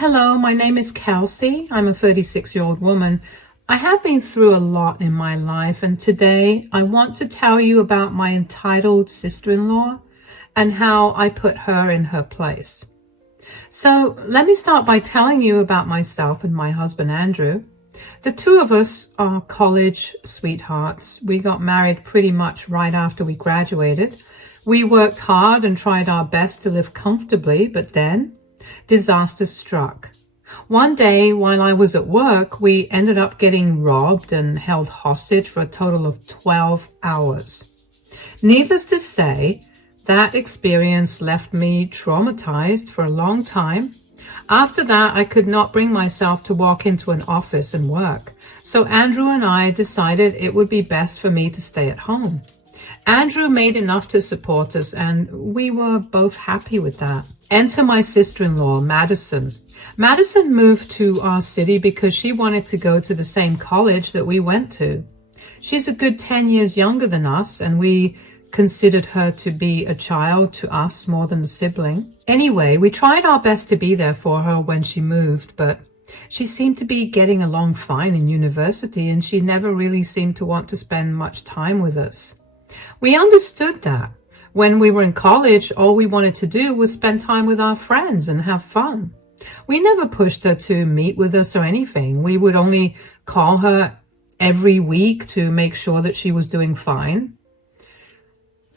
Hello, my name is Kelsey. I'm a 36-year-old woman. I have been through a lot in my life, and today I want to tell you about my entitled sister-in-law and how I put her in her place. So let me start by telling you about myself and my husband, Andrew. The two of us are college sweethearts. We got married pretty much right after we graduated. We worked hard and tried our best to live comfortably, but then disaster struck. One day while I was at work, we ended up getting robbed and held hostage for a total of 12 hours. Needless to say, that experience left me traumatized for a long time. After that, I could not bring myself to walk into an office and work. So Andrew and I decided it would be best for me to stay at home. Andrew made enough to support us, and we were both happy with that. Enter my sister-in-law, Madison. Madison moved to our city because she wanted to go to the same college that we went to. She's a good 10 years younger than us, and we considered her to be a child to us more than a sibling. Anyway, we tried our best to be there for her when she moved, but she seemed to be getting along fine in university, and she never really seemed to want to spend much time with us. We understood that. When we were in college, all we wanted to do was spend time with our friends and have fun. We never pushed her to meet with us or anything. We would only call her every week to make sure that she was doing fine.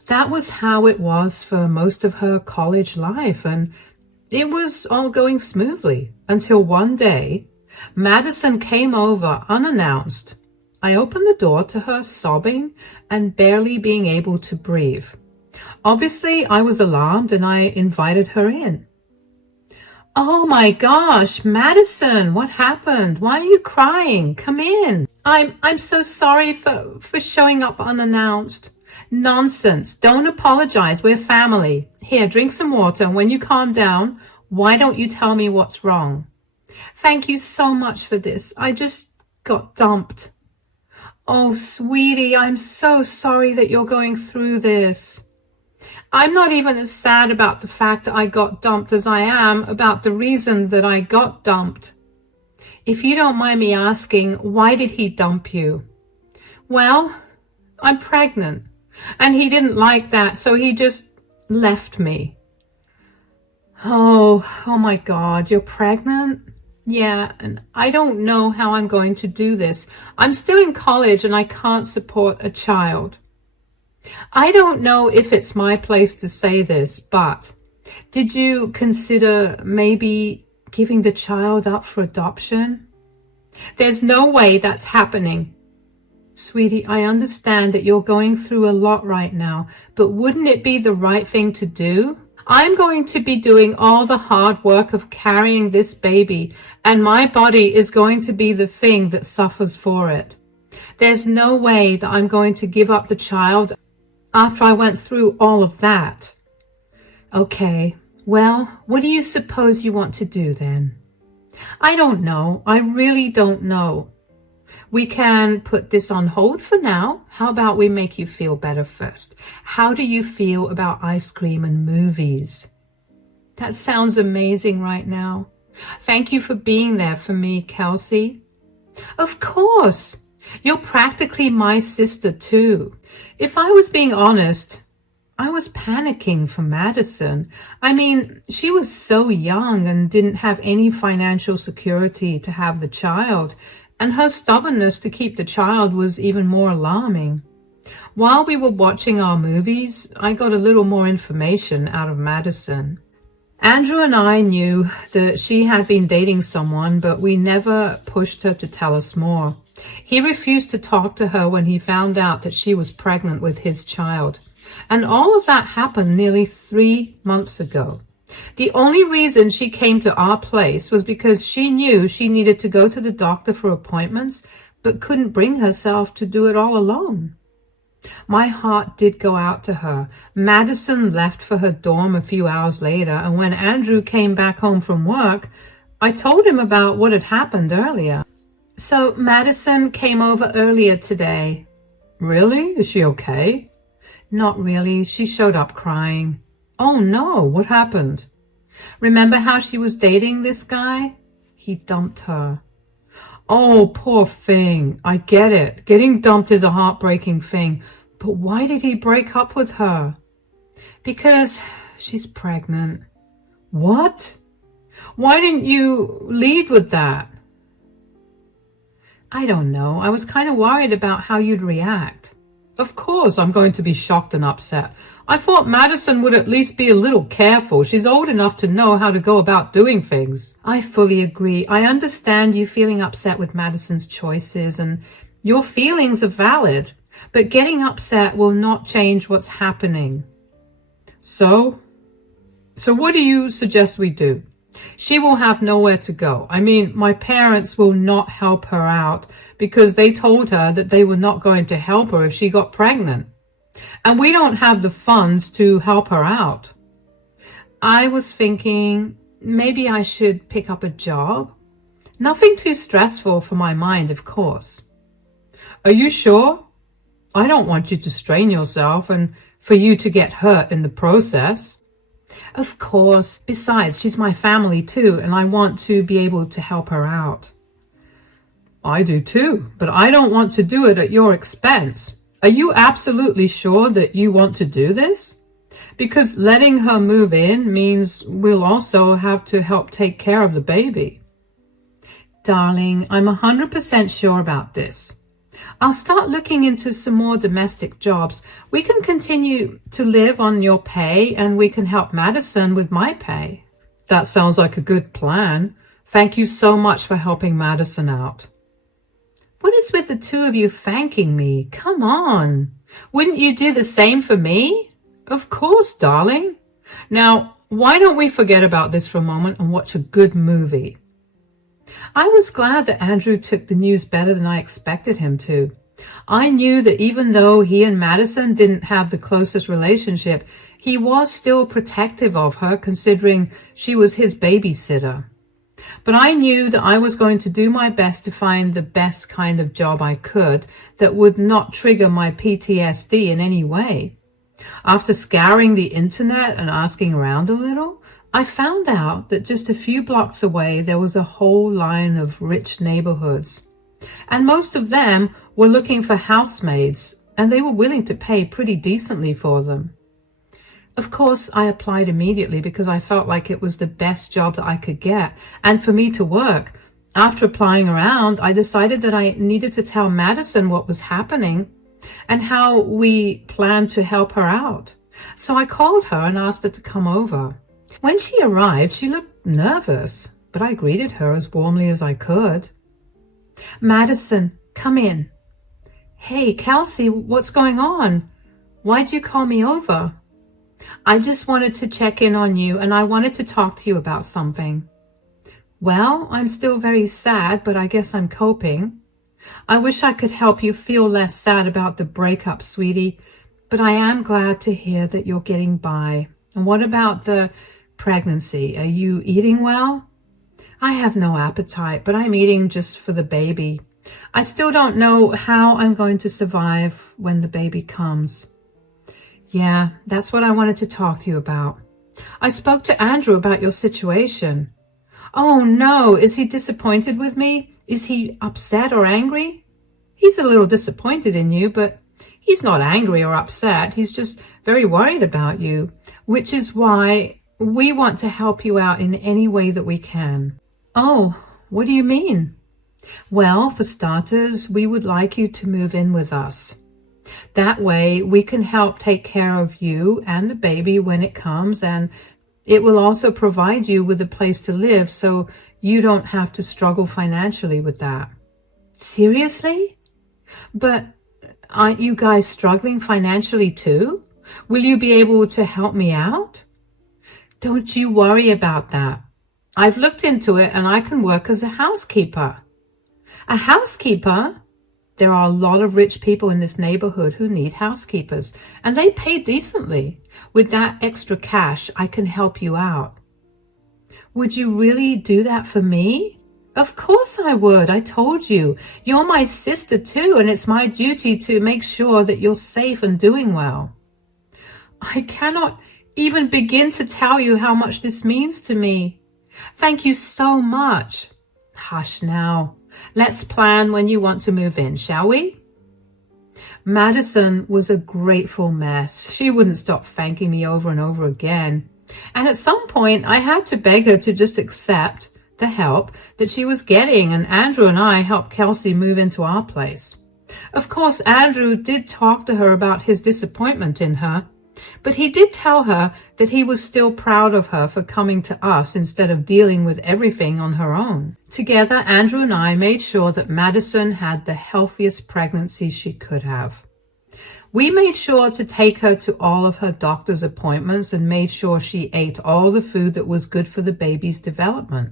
That was how it was for most of her college life, and it was all going smoothly until one day, Madison came over unannounced. I opened the door to her sobbing and barely being able to breathe. Obviously, I was alarmed and I invited her in. "Oh my gosh, Madison, what happened? Why are you crying? Come in. I'm so sorry for showing up unannounced." "Nonsense. Don't apologize. We're family. Here, drink some water. And when you calm down, why don't you tell me what's wrong?" "Thank you so much for this. I just got dumped." "Oh, sweetie, I'm so sorry that you're going through this." "I'm not even as sad about the fact that I got dumped as I am about the reason that I got dumped." "If you don't mind me asking, why did he dump you?" "Well, I'm pregnant, and he didn't like that, so he just left me." Oh my God, you're pregnant? "Yeah, and I don't know how I'm going to do this. I'm still in college and I can't support a child." I don't know if it's my place to say this, but did you consider maybe giving the child up for adoption? "There's no way that's happening." "Sweetie, I understand that you're going through a lot right now, but wouldn't it be the right thing to do? I'm going to be doing all the hard work of carrying this baby, and my body is going to be the thing that suffers for it. There's no way that I'm going to give up the child after I went through all of that." "Okay, well, what do you suppose you want to do then?" "I don't know. I really don't know. We can put this on hold for now. How about we make you feel better first? How do you feel about ice cream and movies?" That sounds amazing right now. Thank you for being there for me, Kelsey. Of course. You're practically my sister too. If I was being honest, I was panicking for Madison. I mean, she was so young and didn't have any financial security to have the child, and her stubbornness to keep the child was even more alarming. While we were watching our movies, I got a little more information out of Madison. Andrew and I knew that she had been dating someone, but we never pushed her to tell us more. He refused to talk to her when he found out that she was pregnant with his child. And all of that happened nearly 3 months ago. The only reason she came to our place was because she knew she needed to go to the doctor for appointments, but couldn't bring herself to do it all alone. My heart did go out to her. Madison left for her dorm a few hours later, and when Andrew came back home from work, I told him about what had happened earlier. "So Madison came over earlier today." "Really? Is she okay?" "Not really. She showed up crying." "Oh no, what happened?" Remember how she was dating this guy? He dumped her. Oh, poor thing. I get it. Getting dumped is a heartbreaking thing. But why did he break up with her? Because she's pregnant. What? Why didn't you lead with that? I don't know. I was kind of worried about how you'd react. Of course I'm going to be shocked and upset. I thought Madison would at least be a little careful. She's old enough to know how to go about doing things. I fully agree. I understand you feeling upset with Madison's choices, and your feelings are valid. But getting upset will not change what's happening. So what do you suggest we do? She will have nowhere to go. I mean, my parents will not help her out because they told her that they were not going to help her if she got pregnant. And we don't have the funds to help her out. I was thinking maybe I should pick up a job. Nothing too stressful for my mind, of course. Are you sure? I don't want you to strain yourself and for you to get hurt in the process. Of course. Besides, she's my family too, and I want to be able to help her out. I do too, but I don't want to do it at your expense. Are you absolutely sure that you want to do this? Because letting her move in means we'll also have to help take care of the baby. Darling, I'm 100% sure about this. I'll start looking into some more domestic jobs. We can continue to live on your pay, and we can help Madison with my pay. That sounds like a good plan. Thank you so much for helping Madison out. What is with the two of you thanking me? Come on. Wouldn't you do the same for me? Of course, darling. Now, why don't we forget about this for a moment and watch a good movie? I was glad that Andrew took the news better than I expected him to. I knew that even though he and Madison didn't have the closest relationship, he was still protective of her, considering she was his babysitter. But I knew that I was going to do my best to find the best kind of job I could that would not trigger my PTSD in any way. After scouring the internet and asking around a little, I found out that just a few blocks away there was a whole line of rich neighborhoods. And most of them were looking for housemaids, and they were willing to pay pretty decently for them. Of course, I applied immediately because I felt like it was the best job that I could get, and for me to work. After applying around, I decided that I needed to tell Madison what was happening and how we planned to help her out. So I called her and asked her to come over. When she arrived, she looked nervous, but I greeted her as warmly as I could. Madison, come in. Hey, Kelsey, what's going on? Why'd you call me over? I just wanted to check in on you, and I wanted to talk to you about something. Well, I'm still very sad, but I guess I'm coping. I wish I could help you feel less sad about the breakup, sweetie, but I am glad to hear that you're getting by. And what about the pregnancy? Are you eating well? I have no appetite, but I'm eating just for the baby. I still don't know how I'm going to survive when the baby comes. Yeah, that's what I wanted to talk to you about. I spoke to Andrew about your situation. Oh no, is he disappointed with me? Is he upset or angry? He's a little disappointed in you, but he's not angry or upset. He's just very worried about you, which is why we want to help you out in any way that we can. Oh, what do you mean? Well, for starters, we would like you to move in with us. That way, we can help take care of you and the baby when it comes, and it will also provide you with a place to live so you don't have to struggle financially with that. Seriously? But aren't you guys struggling financially too? Will you be able to help me out? Don't you worry about that. I've looked into it and I can work as a housekeeper. A housekeeper? There are a lot of rich people in this neighborhood who need housekeepers, and they pay decently. With that extra cash, I can help you out. Would you really do that for me? Of course I would. I told you. You're my sister too, and it's my duty to make sure that you're safe and doing well. I cannot even begin to tell you how much this means to me. Thank you so much. Hush now. Let's plan when you want to move in, shall we? Madison was a grateful mess. She wouldn't stop thanking me over and over again. And at some point, I had to beg her to just accept the help that she was getting, and Andrew and I helped Kelsey move into our place. Of course, Andrew did talk to her about his disappointment in her, but he did tell her that he was still proud of her for coming to us instead of dealing with everything on her own. Together, Andrew and I made sure that Madison had the healthiest pregnancy she could have. We made sure to take her to all of her doctor's appointments and made sure she ate all the food that was good for the baby's development.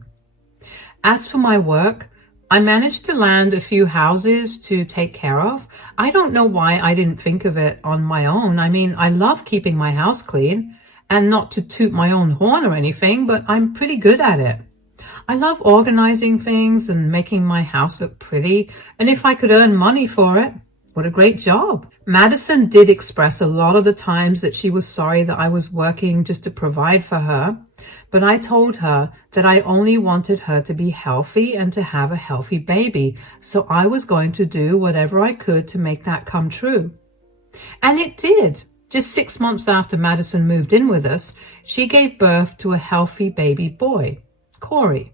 As for my work, I managed to land a few houses to take care of. I don't know why I didn't think of it on my own. I mean, I love keeping my house clean, and not to toot my own horn or anything, but I'm pretty good at it. I love organizing things and making my house look pretty, and if I could earn money for it, what a great job. Madison did express a lot of the times that she was sorry that I was working just to provide for her, but I told her that I only wanted her to be healthy and to have a healthy baby, so I was going to do whatever I could to make that come true. And it did. Just 6 months after Madison moved in with us, she gave birth to a healthy baby boy, Corey.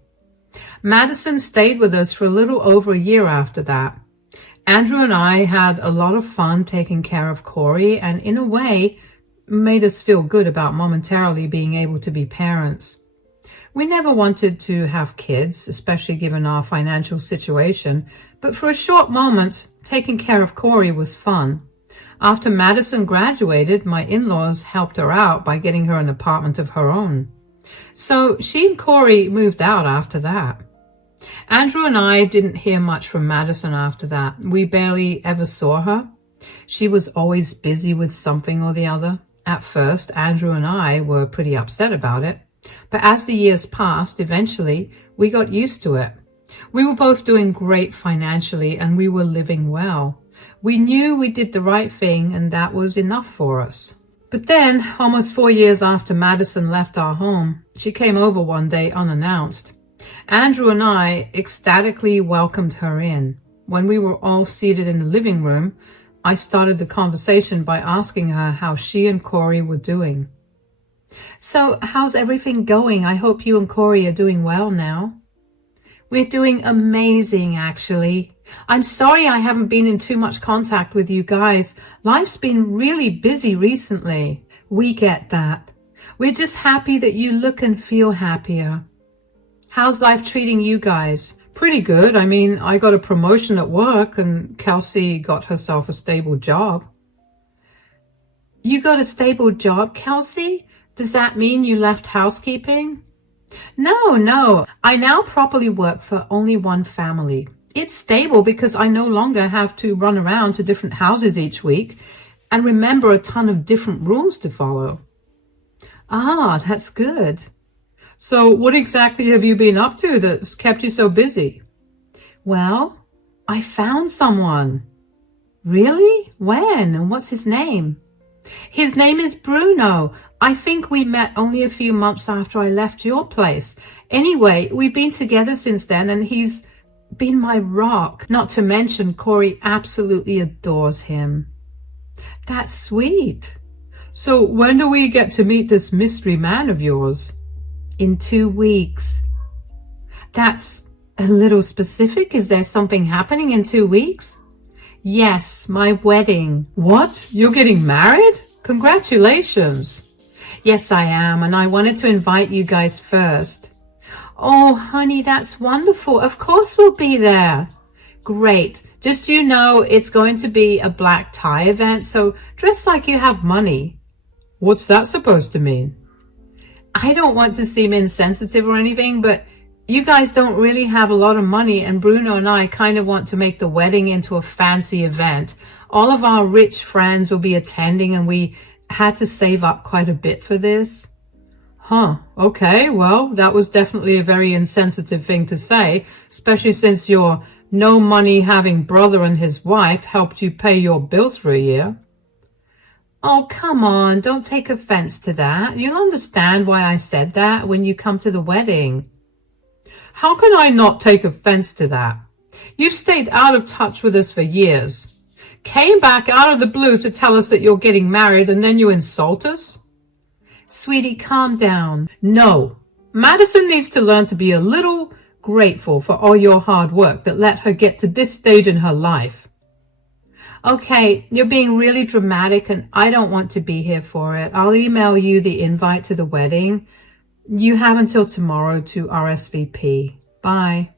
Madison stayed with us for a little over a year after that. Andrew and I had a lot of fun taking care of Corey, and in a way, made us feel good about momentarily being able to be parents. We never wanted to have kids, especially given our financial situation, but for a short moment, taking care of Corey was fun. After Madison graduated, my in-laws helped her out by getting her an apartment of her own. So she and Corey moved out after that. Andrew and I didn't hear much from Madison after that. We barely ever saw her. She was always busy with something or the other. At first, Andrew and I were pretty upset about it, but as the years passed, eventually, we got used to it. We were both doing great financially, and we were living well. We knew we did the right thing, and that was enough for us. But then, almost 4 years after Madison left our home, she came over one day unannounced. Andrew and I ecstatically welcomed her in. When we were all seated in the living room, I started the conversation by asking her how she and Corey were doing. So, how's everything going? I hope you and Corey are doing well now. We're doing amazing, actually. I'm sorry I haven't been in too much contact with you guys. Life's been really busy recently. We get that. We're just happy that you look and feel happier. How's life treating you guys? Pretty good. I mean, I got a promotion at work and Kelsey got herself a stable job. You got a stable job, Kelsey? Does that mean you left housekeeping? No. I now properly work for only one family. It's stable because I no longer have to run around to different houses each week and remember a ton of different rules to follow. Ah, that's good. So what exactly have you been up to that's kept you so busy? Well, I found someone. Really? When? And what's his name? His name is Bruno. I think we met only a few months after I left your place. Anyway, we've been together since then, and he's been my rock. Not to mention, Corey absolutely adores him. That's sweet. So when do we get to meet this mystery man of yours? In 2 weeks. That's a little specific. Is there something happening in 2 weeks? Yes, my wedding. What? You're getting married? Congratulations. Yes, I am, and I wanted to invite you guys first. Oh, honey, that's wonderful. Of course we'll be there. Great. Just so you know, it's going to be a black tie event, so dress like you have money. What's that supposed to mean? I don't want to seem insensitive or anything, but you guys don't really have a lot of money, and Bruno and I kind of want to make the wedding into a fancy event. All of our rich friends will be attending, and we had to save up quite a bit for this. Huh, okay, well, that was definitely a very insensitive thing to say, especially since your no money having brother and his wife helped you pay your bills for a year. Oh, come on, don't take offense to that. You'll understand why I said that when you come to the wedding. How can I not take offense to that? You've stayed out of touch with us for years. Came back out of the blue to tell us that you're getting married and then you insult us? Sweetie, calm down. No, Madison needs to learn to be a little grateful for all your hard work that let her get to this stage in her life. Okay, you're being really dramatic and I don't want to be here for it. I'll email you the invite to the wedding. You have until tomorrow to RSVP. Bye.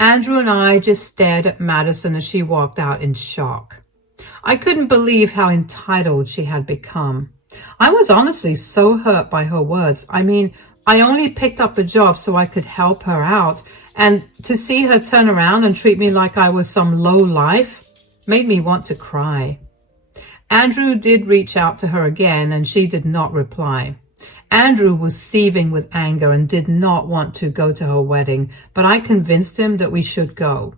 Andrew and I just stared at Madison as she walked out in shock. I couldn't believe how entitled she had become. I was honestly so hurt by her words. I mean, I only picked up the job so I could help her out, and to see her turn around and treat me like I was some low life made me want to cry. Andrew did reach out to her again, and she did not reply. Andrew was seething with anger and did not want to go to her wedding, but I convinced him that we should go.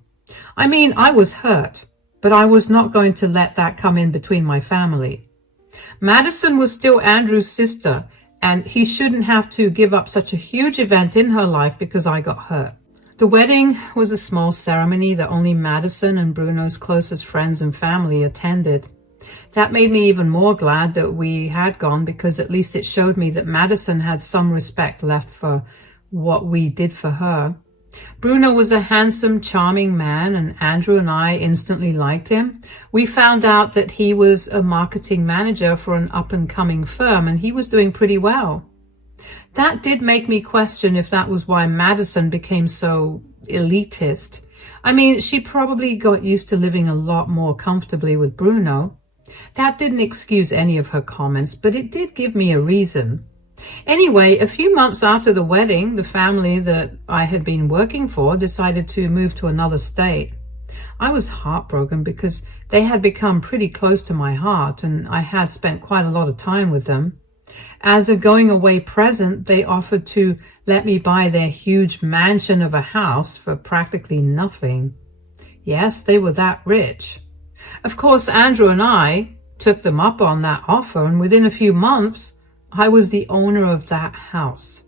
I mean, I was hurt, but I was not going to let that come in between my family. Madison was still Andrew's sister, and he shouldn't have to give up such a huge event in her life because I got hurt. The wedding was a small ceremony that only Madison and Bruno's closest friends and family attended. That made me even more glad that we had gone, because at least it showed me that Madison had some respect left for what we did for her. Bruno was a handsome, charming man, and Andrew and I instantly liked him. We found out that he was a marketing manager for an up-and-coming firm, and he was doing pretty well. That did make me question if that was why Madison became so elitist. I mean, she probably got used to living a lot more comfortably with Bruno. That didn't excuse any of her comments, but it did give me a reason. Anyway, a few months after the wedding, the family that I had been working for decided to move to another state. I was heartbroken because they had become pretty close to my heart, and I had spent quite a lot of time with them. As a going-away present, they offered to let me buy their huge mansion of a house for practically nothing. Yes, they were that rich. Of course, Andrew and I took them up on that offer, and within a few months, I was the owner of that house.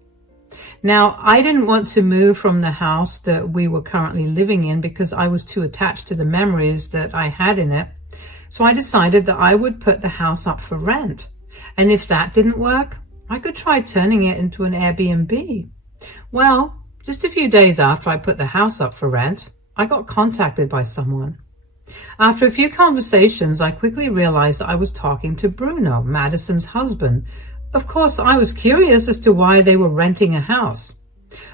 Now, I didn't want to move from the house that we were currently living in because I was too attached to the memories that I had in it. So I decided that I would put the house up for rent. And if that didn't work, I could try turning it into an Airbnb. Well, just a few days after I put the house up for rent, I got contacted by someone. After a few conversations, I quickly realized that I was talking to Bruno, Madison's husband. Of course, I was curious as to why they were renting a house,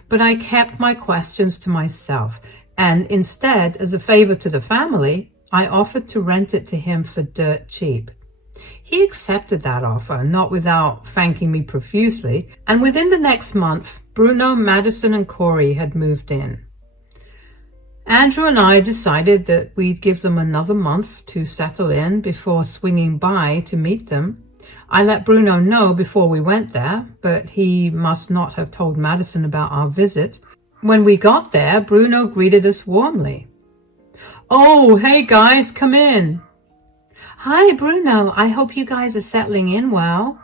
but I kept my questions to myself, and instead, as a favor to the family, I offered to rent it to him for dirt cheap. He accepted that offer, not without thanking me profusely, and within the next month, Bruno, Madison, and Corey had moved in. Andrew and I decided that we'd give them another month to settle in before swinging by to meet them. I let Bruno know before we went there, but he must not have told Madison about our visit. When we got there, Bruno greeted us warmly. "Oh, hey guys, come in." "Hi, Bruno. I hope you guys are settling in well."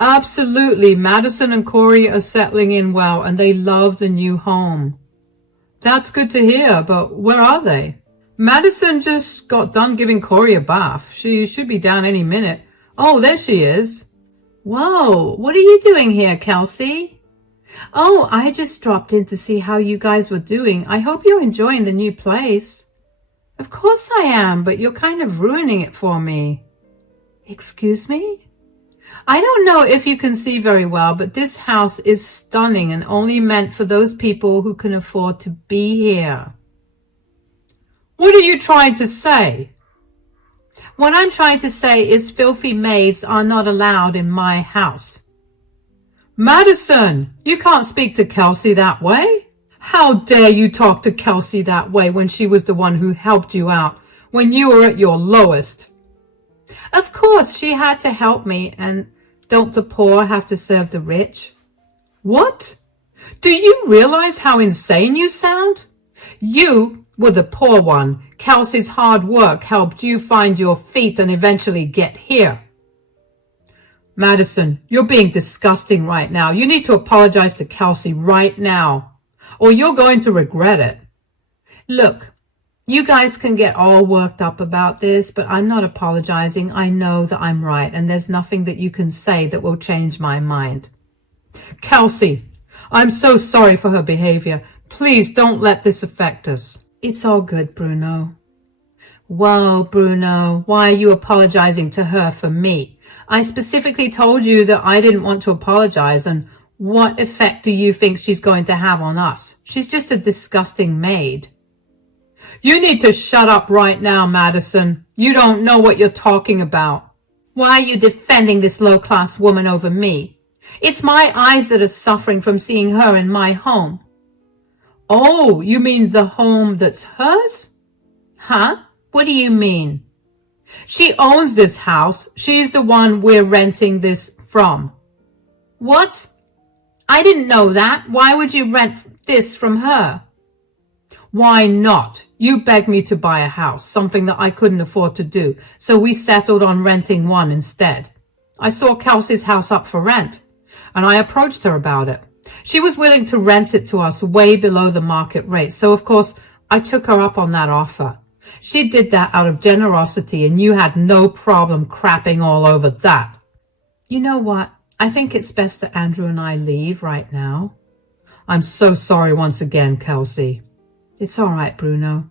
"Absolutely. Madison and Corey are settling in well, and they love the new home." "That's good to hear, but where are they?" "Madison just got done giving Corey a bath. She should be down any minute." "Oh, there she is." "Whoa, what are you doing here, Kelsey?" "Oh, I just dropped in to see how you guys were doing. I hope you're enjoying the new place." "Of course I am, but you're kind of ruining it for me." "Excuse me?" "I don't know if you can see very well, but this house is stunning and only meant for those people who can afford to be here." "What are you trying to say?" "What I'm trying to say is filthy maids are not allowed in my house." "Madison, you can't speak to Kelsey that way. How dare you talk to Kelsey that way when she was the one who helped you out when you were at your lowest?" "Of course, she had to help me, and don't the poor have to serve the rich?" "What? Do you realize how insane you sound? You were the poor one. Kelsey's hard work helped you find your feet and eventually get here. Madison, you're being disgusting right now. You need to apologize to Kelsey right now, or you're going to regret it. Look, you guys can get all worked up about this, but I'm not apologizing. I know that I'm right, and there's nothing that you can say that will change my mind. Kelsey, I'm so sorry for her behavior. Please don't let this affect us. It's all good, Bruno. Whoa, Bruno, why are you apologizing to her for me? I specifically told you that I didn't want to apologize, and what effect do you think she's going to have on us? She's just a disgusting maid. You need to shut up right now, Madison. You don't know what you're talking about. Why are you defending this low-class woman over me? It's my eyes that are suffering from seeing her in my home. Oh, you mean the home that's hers? Huh? What do you mean? She owns this house. She's the one we're renting this from. What? I didn't know that. Why would you rent this from her? Why not? You begged me to buy a house, something that I couldn't afford to do, so we settled on renting one instead. I saw Kelsey's house up for rent, and I approached her about it. She was willing to rent it to us way below the market rate, so of course I took her up on that offer. She did that out of generosity, and you had no problem crapping all over that. You know what? I think it's best that Andrew and I leave right now. I'm so sorry once again, Kelsey. It's all right, Bruno.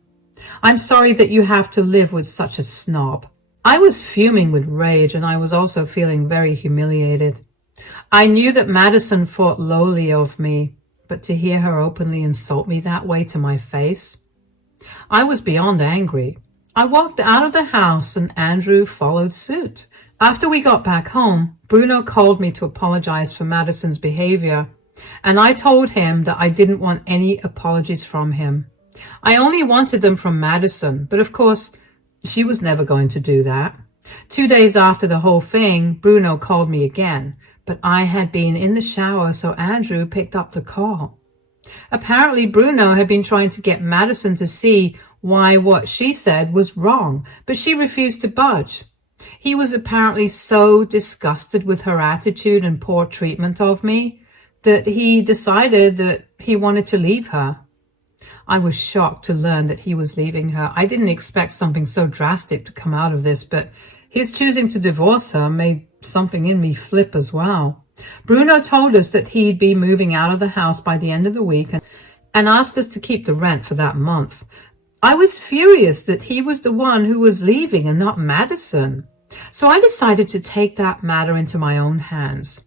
I'm sorry that you have to live with such a snob. I was fuming with rage, and I was also feeling very humiliated. I knew that Madison thought lowly of me, but to hear her openly insult me that way to my face, I was beyond angry. I walked out of the house, and Andrew followed suit. After we got back home, Bruno called me to apologize for Madison's behavior, and I told him that I didn't want any apologies from him. I only wanted them from Madison, but of course, she was never going to do that. 2 days after the whole thing, Bruno called me again, but I had been in the shower, so Andrew picked up the call. Apparently, Bruno had been trying to get Madison to see why what she said was wrong, but she refused to budge. He was apparently so disgusted with her attitude and poor treatment of me that he decided that he wanted to leave her. I was shocked to learn that he was leaving her. I didn't expect something so drastic to come out of this, but his choosing to divorce her made something in me flip as well. Bruno told us that he'd be moving out of the house by the end of the week and asked us to keep the rent for that month. I was furious that he was the one who was leaving and not Madison. So I decided to take that matter into my own hands.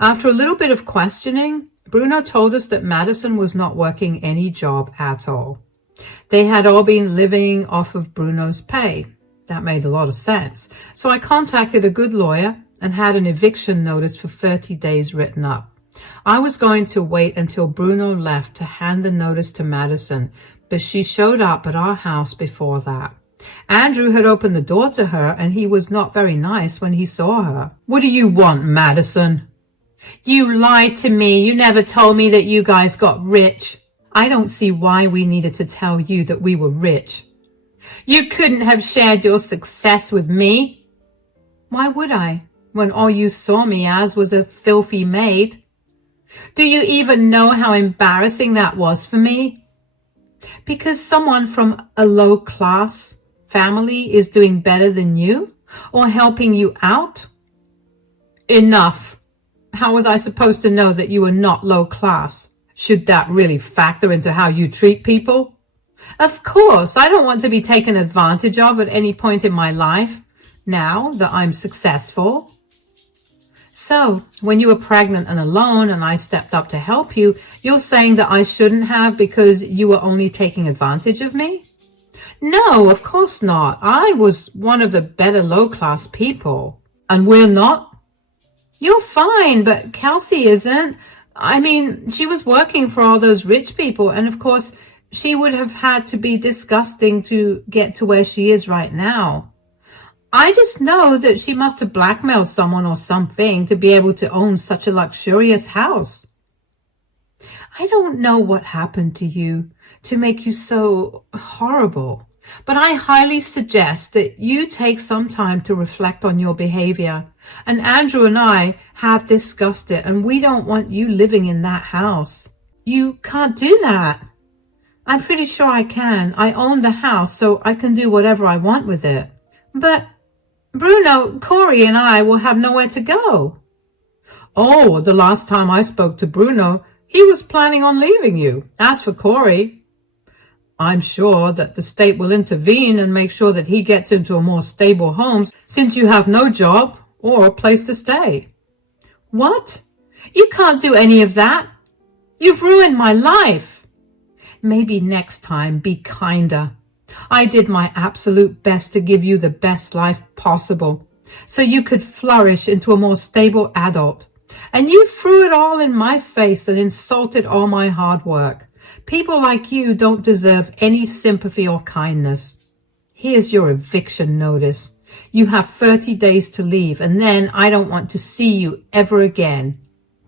After a little bit of questioning, Bruno told us that Madison was not working any job at all. They had all been living off of Bruno's pay. That made a lot of sense. So I contacted a good lawyer and had an eviction notice for 30 days written up. I was going to wait until Bruno left to hand the notice to Madison, but she showed up at our house before that. Andrew had opened the door to her, and he was not very nice when he saw her. What do you want, Madison? You lied to me. You never told me that you guys got rich. I don't see why we needed to tell you that we were rich. You couldn't have shared your success with me. Why would I, when all you saw me as was a filthy maid? Do you even know how embarrassing that was for me? Because someone from a low-class family is doing better than you or helping you out? Enough. How was I supposed to know that you were not low class? Should that really factor into how you treat people? Of course, I don't want to be taken advantage of at any point in my life, now that I'm successful. So, when you were pregnant and alone and I stepped up to help you, you're saying that I shouldn't have because you were only taking advantage of me? No, of course not. I was one of the better low-class people. And we're not? You're fine, but Kelsey isn't. I mean, she was working for all those rich people, and of course, she would have had to be disgusting to get to where she is right now. I just know that she must have blackmailed someone or something to be able to own such a luxurious house. I don't know what happened to you to make you so horrible. But I highly suggest that you take some time to reflect on your behavior. And Andrew and I have discussed it, and we don't want you living in that house. You can't do that. I'm pretty sure I can. I own the house, so I can do whatever I want with it. But Bruno, Corey, and I will have nowhere to go. Oh, the last time I spoke to Bruno, he was planning on leaving you. As for Corey, I'm sure that the state will intervene and make sure that he gets into a more stable home since you have no job or a place to stay. What? You can't do any of that. You've ruined my life. Maybe next time be kinder. I did my absolute best to give you the best life possible so you could flourish into a more stable adult. And you threw it all in my face and insulted all my hard work. People like you don't deserve any sympathy or kindness. Here's your eviction notice. You have 30 days to leave, and then I don't want to see you ever again.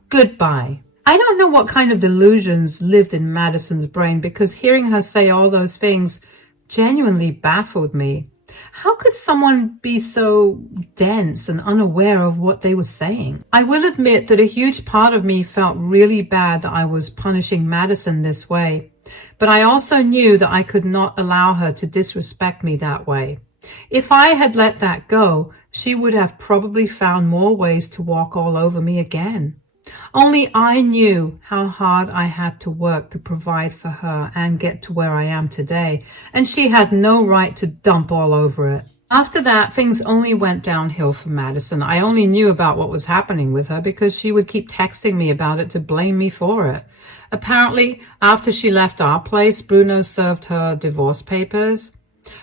Goodbye. I don't know what kind of delusions lived in Madison's brain, because hearing her say all those things genuinely baffled me. How could someone be so dense and unaware of what they were saying? I will admit that a huge part of me felt really bad that I was punishing Madison this way, but I also knew that I could not allow her to disrespect me that way. If I had let that go, she would have probably found more ways to walk all over me again. Only I knew how hard I had to work to provide for her and get to where I am today, and she had no right to dump all over it. After that, things only went downhill for Madison. I only knew about what was happening with her because she would keep texting me about it to blame me for it. Apparently, after she left our place, Bruno served her divorce papers.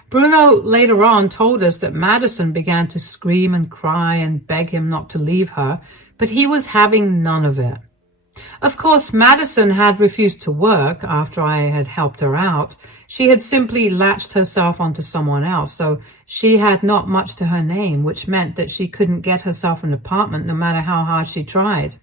Bruno later on told us that Madison began to scream and cry and beg him not to leave her, but he was having none of it. Of course, Madison had refused to work after I had helped her out. She had simply latched herself onto someone else, so she had not much to her name, which meant that she couldn't get herself an apartment no matter how hard she tried.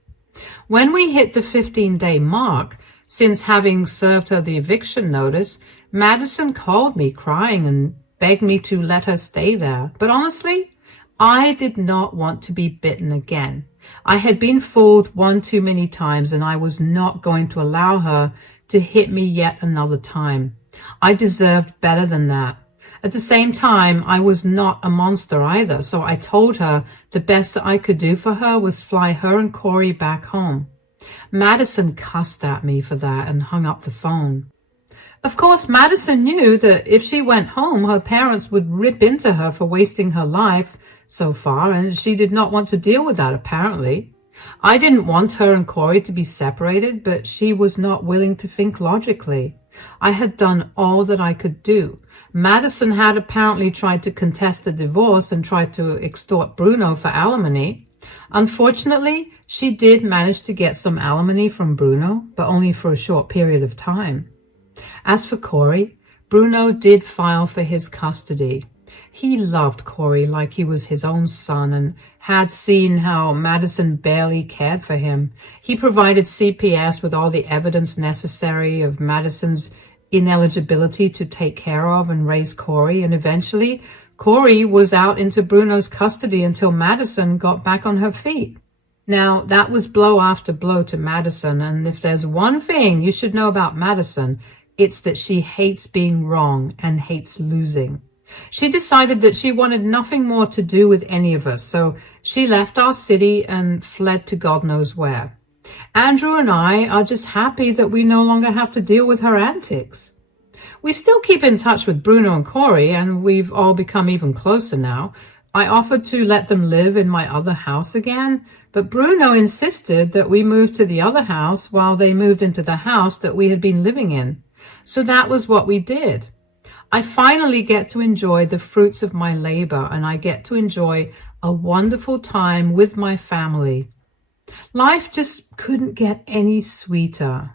When we hit the 15-day mark, since having served her the eviction notice, Madison called me crying and begged me to let her stay there. But honestly, I did not want to be bitten again. I had been fooled one too many times, and I was not going to allow her to hit me yet another time. I deserved better than that. At the same time, I was not a monster either, so I told her the best that I could do for her was fly her and Corey back home. Madison cussed at me for that and hung up the phone. Of course, Madison knew that if she went home, her parents would rip into her for wasting her life so far, and she did not want to deal with that, apparently. I didn't want her and Corey to be separated, but she was not willing to think logically. I had done all that I could do. Madison had apparently tried to contest the divorce and tried to extort Bruno for alimony. Unfortunately, she did manage to get some alimony from Bruno, but only for a short period of time. As for Corey, Bruno did file for his custody. He loved Corey like he was his own son and had seen how Madison barely cared for him. He provided CPS with all the evidence necessary of Madison's ineligibility to take care of and raise Corey, and eventually Corey was out into Bruno's custody until Madison got back on her feet. Now, that was blow after blow to Madison, and if there's one thing you should know about Madison, it's that she hates being wrong and hates losing. She decided that she wanted nothing more to do with any of us, so she left our city and fled to God knows where. Andrew and I are just happy that we no longer have to deal with her antics. We still keep in touch with Bruno and Corey, and we've all become even closer now. I offered to let them live in my other house again, but Bruno insisted that we move to the other house while they moved into the house that we had been living in. So that was what we did. I finally get to enjoy the fruits of my labor, and I get to enjoy a wonderful time with my family. Life just couldn't get any sweeter.